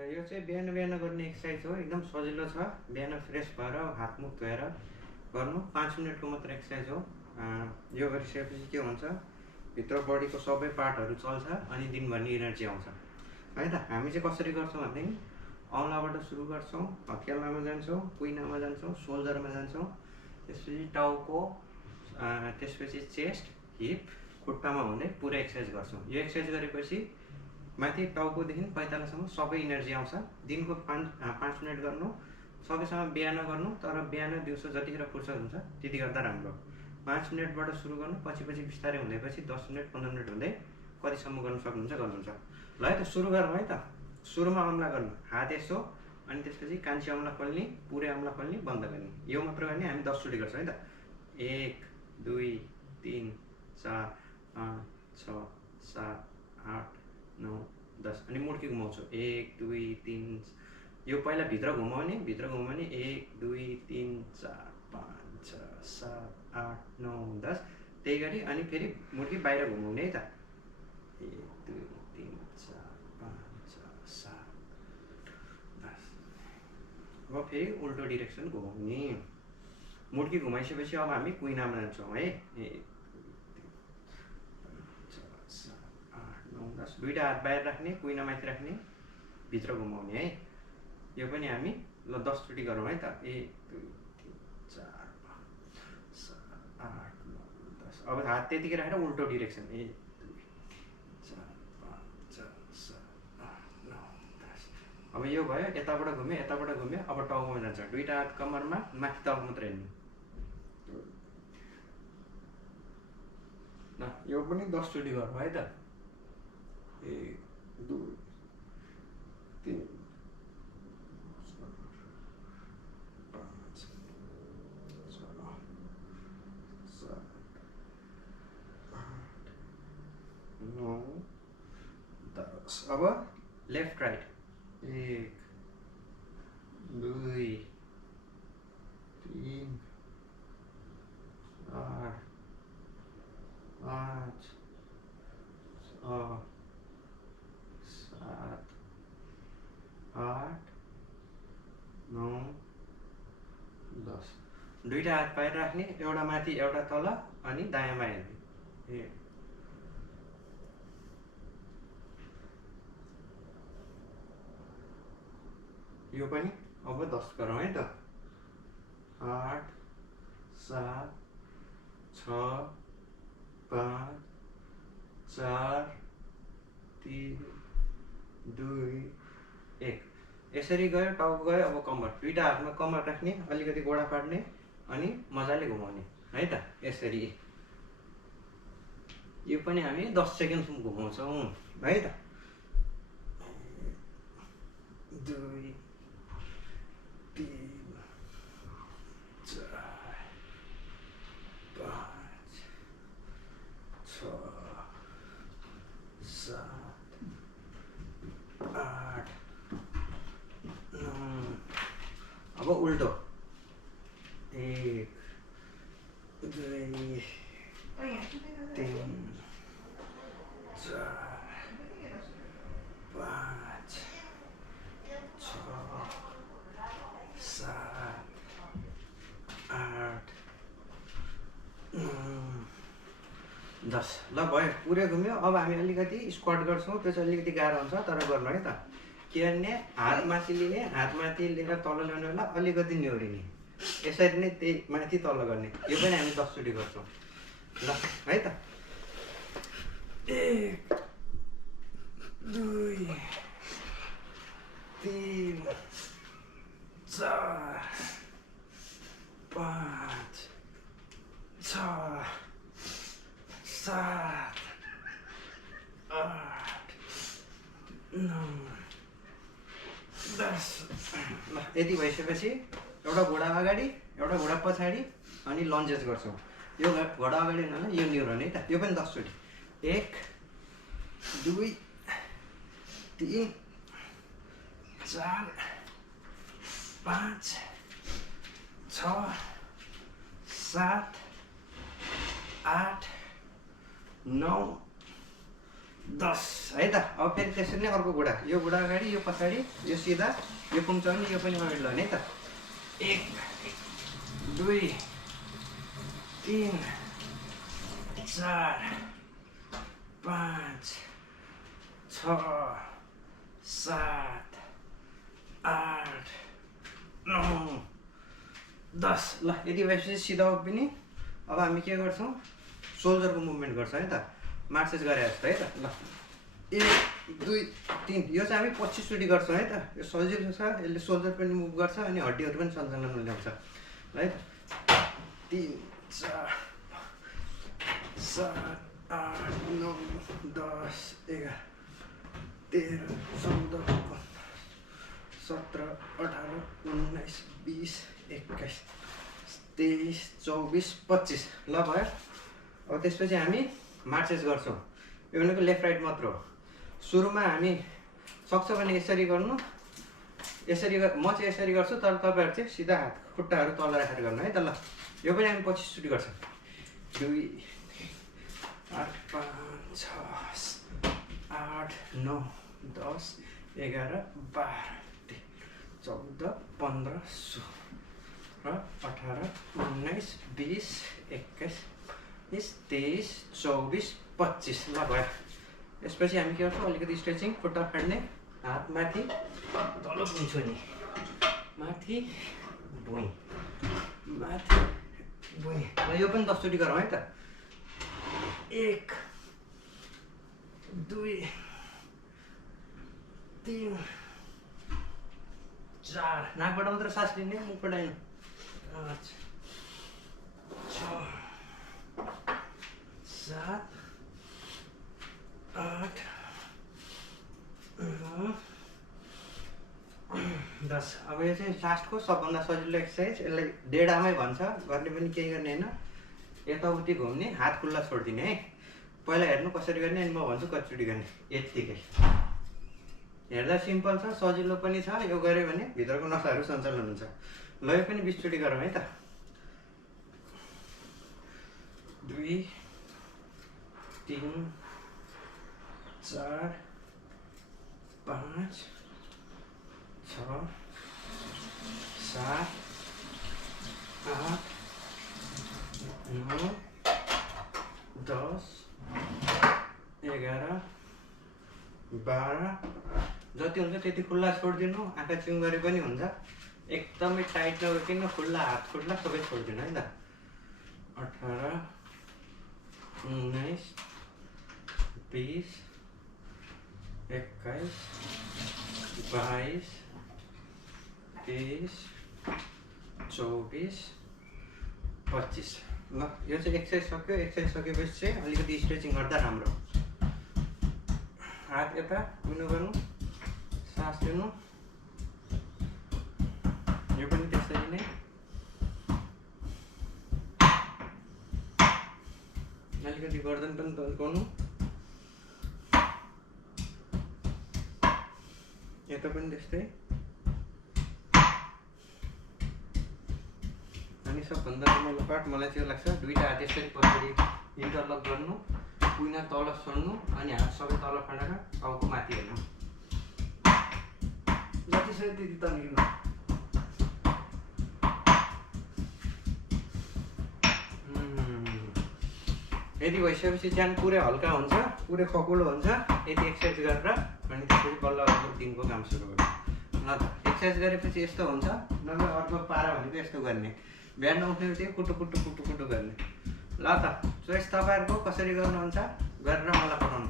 यो चाहिँ बिहान बिहान गर्ने एक्सर्साइज हो, एकदम सजिलो छ। बिहान फ्रेस भएर हातमुख धोएर गर्नु, 5 मिनटको मात्र एक्सर्साइज हो। यो गरिसकेपछि के हुन्छ, भित्र बडीको सबै पार्टहरू चल्छ अनि दिनभरि इनर्जी आउँछ है त। हामी चाहिँ कसरी गर्छौँ भनेदेखि औँलाबाट सुरु गर्छौँ, हत्केलामा जान्छौँ, कुइनामा जान्छौँ, सोल्जरमा जान्छौँ, त्यसपछि टाउको, त्यसपछि चेस्ट, हिप, खुट्टामा हुँदै पुरै एक्सर्साइज गर्छौँ। यो एक्सर्साइज गरेपछि माथि टाउकोदेखि पैतालासम्म सबै इनर्जी आउँछ। दिनको 5 मिनट गर्नु, सकेसम्म बिहान गर्नु, तर बिहान दिउँसो जतिखेर फुर्सद हुन्छ त्यति गर्दा राम्रो। 5 मिनटबाट सुरु गर्नु, पछि बिस्तारै हुँदैपछि 10 मिनट 15 मिनट हुँदै कतिसम्म गर्नु सक्नुहुन्छ गर्नुहुन्छ। ल है त, सुरु गरौँ है त। सुरुमा औँला गर्नु, हात यसो, अनि त्यसपछि कान्छी औँला खोल्ने, पुरै औँला खोल्ने, बन्द गर्ने। यो मात्र गर्ने, हामी 10 चोटि गर्छौँ है त। 1 2 3 4 5 6 7 8 9 10 अनि मुड्की घुमाउँछु। 1 2 3। यो पहिला भित्र घुमाउने 1 2 3 4 5 6 7 8 9 10। त्यही गरी अनि फेरि मुड्की बाहिर घुमाउने है त। 1 2 3 4 5 6 7 10। अब फेरि उल्टो डिरेक्सन घुमाउने। मुड्की घुमाइसकेपछि अब हामी कुइनामा जान्छौँ है। 1 10। दुईटा हात बाहिर राख्ने, कुइना माथि राख्ने, भित्र घुमाउने है। यो पनि हामी ल 10 चोटि गरौँ है त। 1 2 3 4 5 6 8 9 10। अब हात त्यतिकै राखेर उल्टो डिरेक्सन। 1 2 4 5 6 7 8 9 10। अब यो भयो, यताबाट घुम्यो यताबाट घुम्यो। अब टाउकोमा जान्छ, दुईटा हात कम्मरमा, माथि तल मात्र हेर्नु। ल यो पनि 10 चोटि गरौँ है त। 1 2 3 4 5 6 7 8 9 10। अब लेफ्ट राइट। 1 2 3 4 5 6 7 8 9 10। दुईटा हात बाहिर राख्ने, एउटा माथि एउटा तल, अनि दायाँ बायाँ हेर्ने। यो पनि अब 10 गरौँ है त। 8 7 6 5 4 3 2 1। यसरी गयो, टाउको गयो। अब कम्मर, दुईटा हातमा कम्मर राख्ने, अलिकति गोडा पार्ने अनि मजाले घुमाउने है त। यसरी यो पनि हामी 10 सेकेन्डसम्म घुमाउँछौँ है त। 2 3 4 5 6 7 8 9। अब उल्टो। 1 2 3 4 5 6 7 8 9 10। ल भयो, पुरै घुम्यो। अब हामी अलिकति स्क्वाट गर्छौँ, त्यो चाहिँ अलिकति गाह्रो हुन्छ, तर गर्नु है त। के गर्ने, हात माथि लिने, हात माथि लिएर तल ल्याउने बेला अलिकति न्योरिने, यसरी नै त्यही माथि तल गर्ने। यो पनि हामी 10 चोटि गर्छौँ ल है त। 1 2 3 4 5 6 7 8 9 10। ल यति भइसकेपछि एउटा घुँडा अगाडि, एउटा घुँडा पछाडि, अनि लन्जेस गर्छौँ। यो घुँडा अगाडि हुनाले यो न्युरोन है त। यो पनि 10 चोटि। 1 2 3 4 5 6 7 8 9 10 है त। अब फेरि त्यसरी नै अर्को घुँडा, यो घुँडा अगाडि, यो पछाडि, यो सिधा, यो कुम्चाउने, यो पनि अगाडि लग्ने है त। 1 2 3 4 5 6 7 8 9 10 ल। यति भएपछि सिधा उभिने। अब हामी के गर्छौँ, सोल्जरको मुभमेन्ट गर्छौँ है त, मार्चेस गरे जस्तो है त। ल 1 2 3 यो चाहिँ हामी 25 चोटि गर्छौँ है त। यो सजिलो छ, यसले सोल्जर पनि मुभ गर्छ अनि हड्डीहरू पनि सञ्चालनमा ल्याउँछ है त। 3 4 7 8 9 10 11 13 14 17 18 19 20 21 23 24 25 ल भयो। अब त्यसपछि हामी मार्चेस गर्छौँ। यो भनेको लेफ्ट राइट मात्र हो। सुरुमा हामी सक्छ भने यसरी गर्नु, यसरी म चाहिँ यसरी गर्छु, तर तपाईँहरू चाहिँ सिधा हात खुट्टाहरू तल राखेर गर्नु है त। ल यो पनि हामी 25 चोटि गर्छौँ। 2 8 5 6 8 9 10 11 12 14 15 16 18 19 20 21 23 24 25 ल भयो। यसपछि हामी के गर्छौँ, अलिकति स्ट्रेचिङ, खुट्टा फाड्ने, हात माथि तल भुइँ नि, माथि भुइँ, माथि भुइँ। ल यो पनि 10 चोटि गरौँ है त। 1 2 3 4 नाकबाट मात्र सास लिने, मुखबाट होइन। 5 6 7 8 9 10। अब यो चाहिँ लास्टको सबभन्दा सजिलो एक्सर्साइज, यसलाई डेढामै भन्छ। गर्ने पनि केही गर्ने होइन, यताउति घुम्ने, हात खुल्ला छोडिदिने है। पहिला हेर्नु कसरी गर्ने अनि म भन्छु कतिचोटि गर्ने। यत्तिकै हेर्दा सिम्पल छ, सजिलो पनि छ। यो गऱ्यो भने भित्रको नसाहरू सञ्चालन हुन्छ। ल यो पनि 20 चोटि गरौँ है त। 2 3 4 5 6 7 8 9 10 11 12 जति हुन्छ त्यति खुल्ला छोडिदिनु। आँखा चिउँ गरे पनि हुन्छ, एकदमै टाइट नरोकिनु, खुल्ला हात खुल्ला सबै छोडिदिनु है त। 18 19 20 21 22 23 24 25 ल यो चाहिँ एक्सर्साइज सक्यो। एक्सर्साइज सकेपछि चाहिँ अलिकति स्ट्रेचिङ गर्दा राम्रो। हात यता उयो गर्नु, सास लिनु, यो पनि त्यसरी नै। अलिकति गर्दन पनि तन्काउनु, यता पनि त्यस्तै। अनि सबभन्दा रमाइलो पार्ट मलाई चाहिँ लाग्छ, दुईटा हात यसरी पछाडि इन्टरलक गर्नु, कुइना तल छोड्नु अनि हात सबै तल खनेर टाउको माथि हेर्नु, जति सक्यो त्यति तन्किनु। यदि भइसकेपछि ज्यान पुरै हल्का हुन्छ, पुरै खकुलो हुन्छ। यति एक्सर्साइज गरेर अनि त्यसपछि बल्ल अर्को दिनको काम सुरु गर्नु। ल त एक्सर्साइज गरेपछि यस्तो हुन्छ, नभए अर्को पारा भनेको यस्तो गर्ने, बिहान उठ्ने बित्तिकै कुटु कुटु कुटु कुटु गर्ने। ल त चोइस तपाईँहरूको, कसरी गर्नुहुन्छ गरेर मलाई पठाउनु।